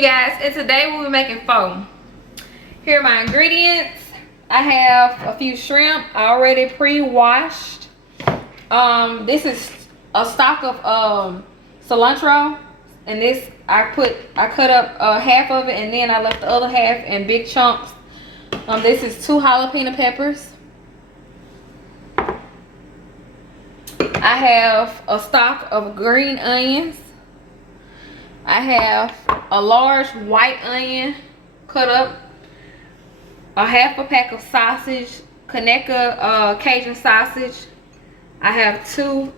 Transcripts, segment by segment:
you guys, and today we'll be making pho. Here are my ingredients. I have a few shrimp already pre-washed. This is a stock of cilantro, and this I cut up half of it, and then I left the other half in big chunks. This is 2 jalapeno peppers. I have a stock of green onions. I have a large white onion cut up, a half a pack of sausage, Kaneka Cajun sausage. I have 2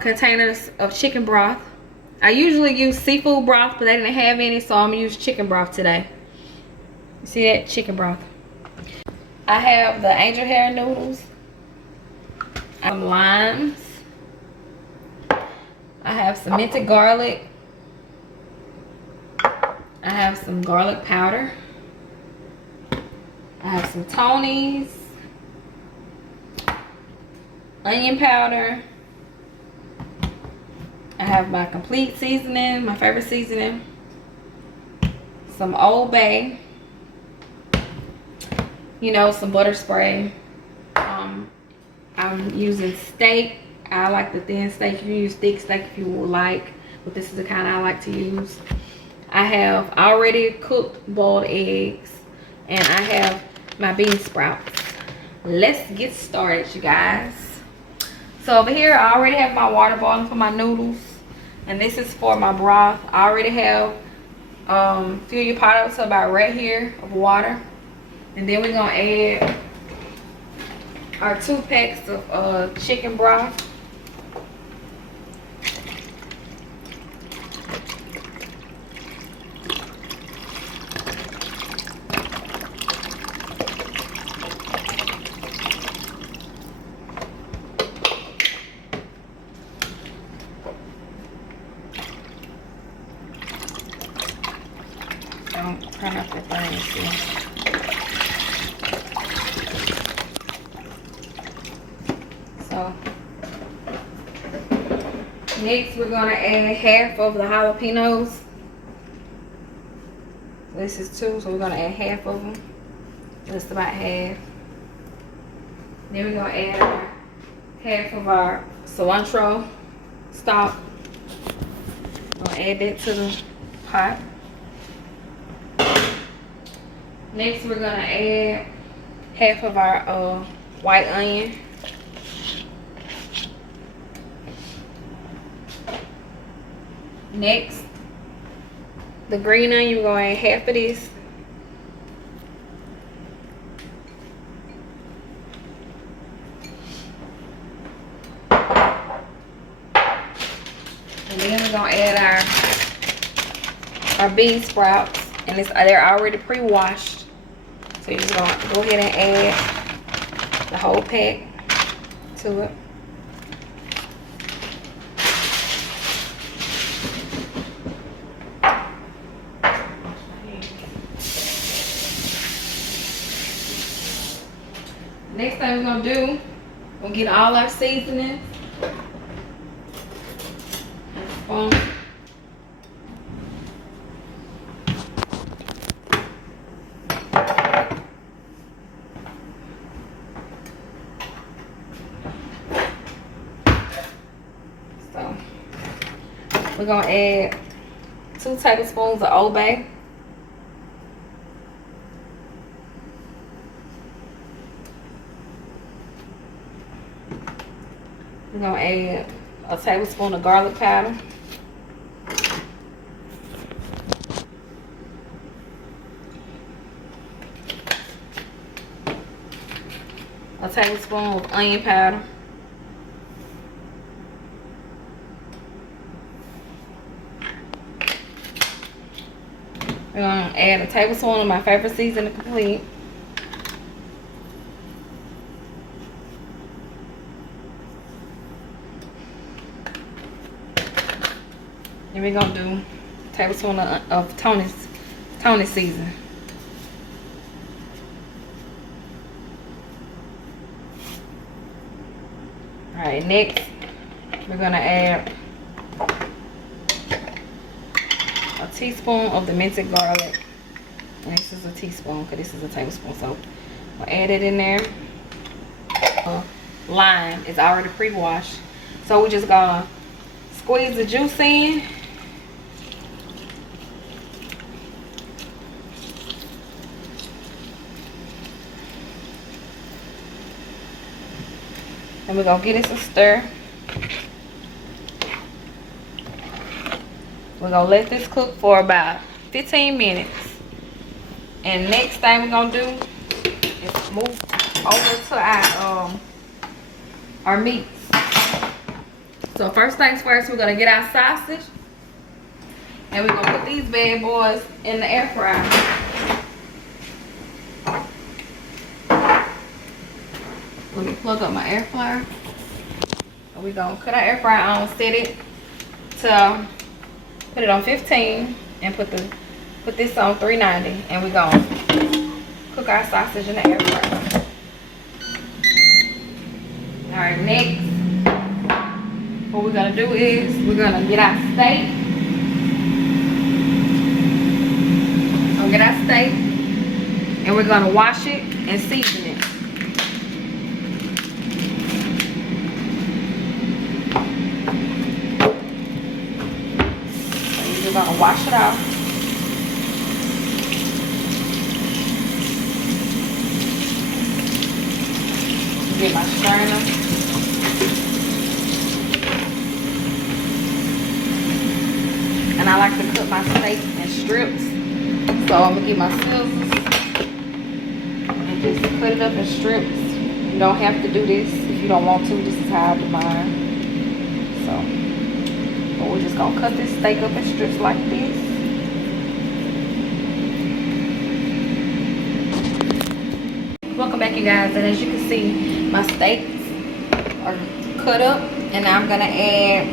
containers of chicken broth. I usually use seafood broth, but they didn't have any, so I'm gonna use chicken broth today. You see that? Chicken broth. I have the angel hair noodles, some limes. I have some minted garlic. I have some garlic powder. I have some Tony's, onion powder. I have my complete seasoning, my favorite seasoning, some Old Bay, you know, some butter spray. I'm using steak. I like the thin steak. You can use thick steak if you would like, but this is the kind I like to use. I have already cooked boiled eggs, and I have my bean sprouts. Let's get started, you guys. So over here I already have my water boiling for my noodles, and this is for my broth. I already have fill your pot up to about right here of water, and then we're gonna add our 2 packs of chicken broth. Don't turn up the thing, see. So next we're gonna add half of the jalapenos. This is 2, so we're gonna add half of them, just about half. Then we're gonna add half of our cilantro stock. I'm gonna add that to the pot. Next, we're gonna add half of our white onion. Next, the green onion, we're gonna add half of this. And then we're gonna add our bean sprouts, and they're already pre-washed. So you're just gonna go ahead and add the whole pack to it. Next thing we're gonna do, we'll get all our seasonings. So we're gonna add 2 tablespoons of Old Bay. We're gonna add a tablespoon of garlic powder. A tablespoon of onion powder. We're gonna add a tablespoon of my favorite seasoning, complete. Then we're gonna do a tablespoon of Tony's seasoning. All right, next we're gonna add a teaspoon of the minced garlic. And this is a teaspoon because this is a tablespoon. So we'll add it in there. Lime is already pre-washed. So we're just gonna squeeze the juice in. And we're gonna get this a stir. We're gonna let this cook for about 15 minutes. And next thing we're gonna do is move over to our meats. So first things first, we're gonna get our sausage. And we're gonna put these bad boys in the air fryer. Let me plug up my air fryer. And we're gonna cut our air fryer on, set it to put it on 15 and put this on 390, and we're gonna cook our sausage in the air fryer. Alright, next what we're gonna do is we're gonna get our steak. So get our steak and we're gonna wash it and season it. We're gonna wash it off. Get my sternum. And I like to cut my steak in strips. So I'm gonna get my scissors and just cut it up in strips. You don't have to do this if you don't want to. This is how I do mine. So. But we're just gonna cut this steak up in strips like this. Welcome back, you guys. And as you can see, my steaks are cut up. And now I'm gonna add,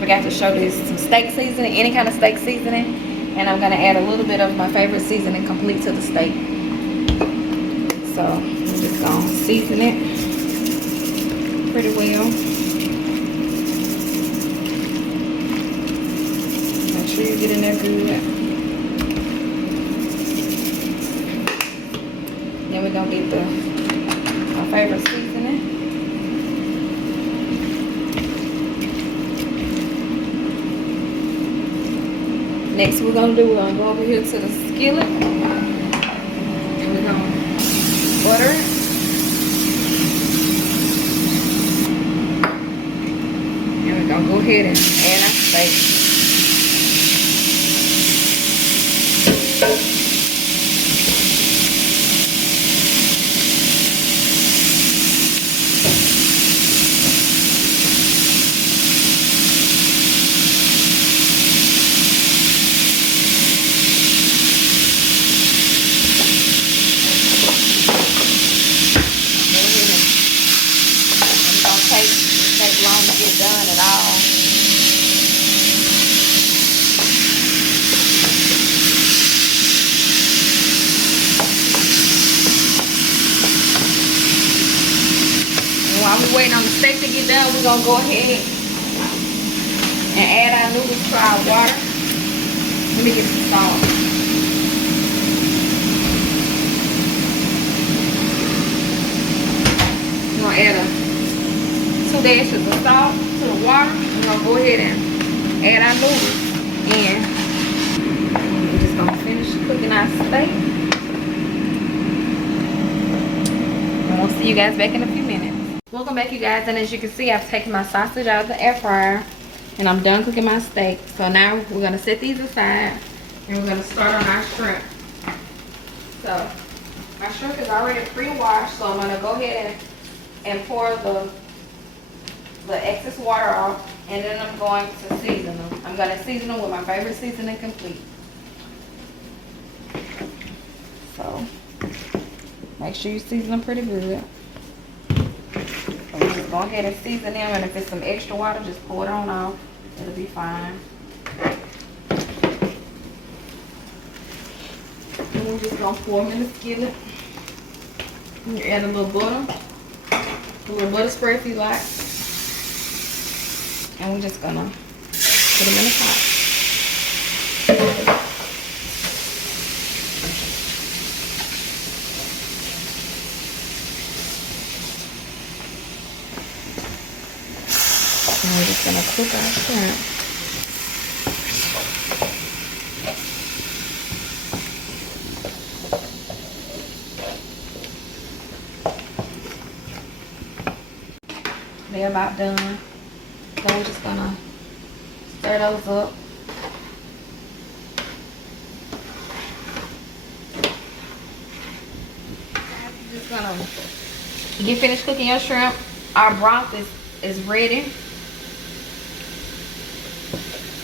forgot to show this, some steak seasoning, any kind of steak seasoning. And I'm gonna add a little bit of my favorite seasoning, complete to the steak. So I'm just gonna season it pretty well. Make sure you get in there good. Then we're gonna get my favorite seasoning. Next we're gonna go over here to the skillet and we're gonna butter it. And we're gonna go ahead and add our steak. Take long to get done at all. And while we're waiting on the steak to get done, we're gonna go ahead and add our noodles to our water. Let me get some salt. We're gonna add 2 dashes of salt to the water. We're gonna go ahead and add our noodles in. We're just gonna finish cooking our steak. And we'll see you guys back in a few minutes. Welcome back, you guys. And as you can see, I've taken my sausage out of the air fryer and I'm done cooking my steak. So now we're gonna set these aside and we're gonna start on our shrimp. So my shrimp is already pre-washed, so I'm gonna go ahead and pour the excess water off, and then I'm going to season them. I'm going to season them with my favorite seasoning, complete. So make sure you season them pretty good. So just go ahead and season them, and if it's some extra water, just pour it on off. It'll be fine. And we're just going to pour them in the skillet. You add a little butter. A little butter spray if you like. And we're just gonna put them in the pot. Gonna cook our shrimp. They're about done. So we're just gonna stir those up. You're just gonna get finished cooking your shrimp. Our broth is ready.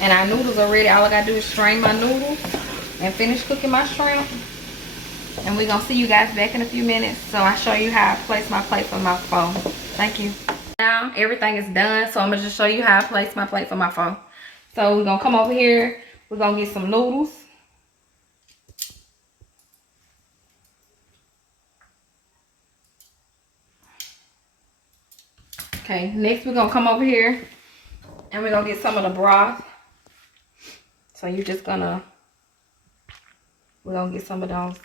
And our noodles are ready. All I gotta do is strain my noodles and finish cooking my shrimp. And we're gonna see you guys back in a few minutes. So I'll show you how I place my plate for my pho. Thank you. Now everything is done, so I'm gonna just show you how I place my plate for my pho. So we're gonna come over here, we're gonna get some noodles. Okay, next we're gonna come over here and we're gonna get some of the broth. So you're just gonna, we're gonna get some of those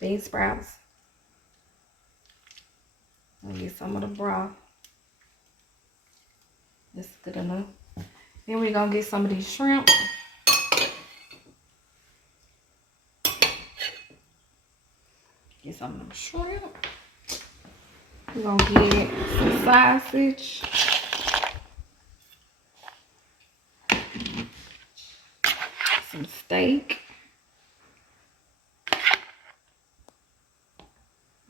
bean sprouts. I'll get some of the broth. That's good enough. Then we're gonna get some of these shrimp. Get some of them shrimp. We're gonna get some sausage. Some steak.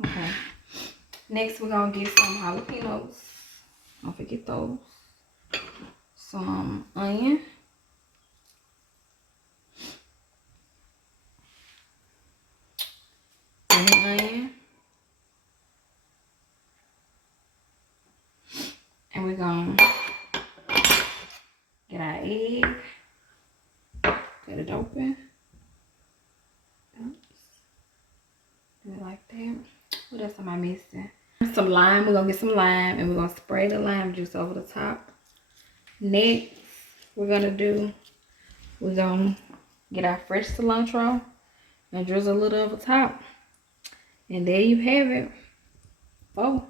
Okay. Next we're gonna get some jalapenos. Don't forget those. Some onion. Onion. And we're gonna get our egg. Cut it open. Oops. Do it like that. What else am I missing? Some lime. We're gonna get some lime and we're gonna spray the lime juice over the top. Next, we're gonna get our fresh cilantro and drizzle a little over top. And there you have it. Oh.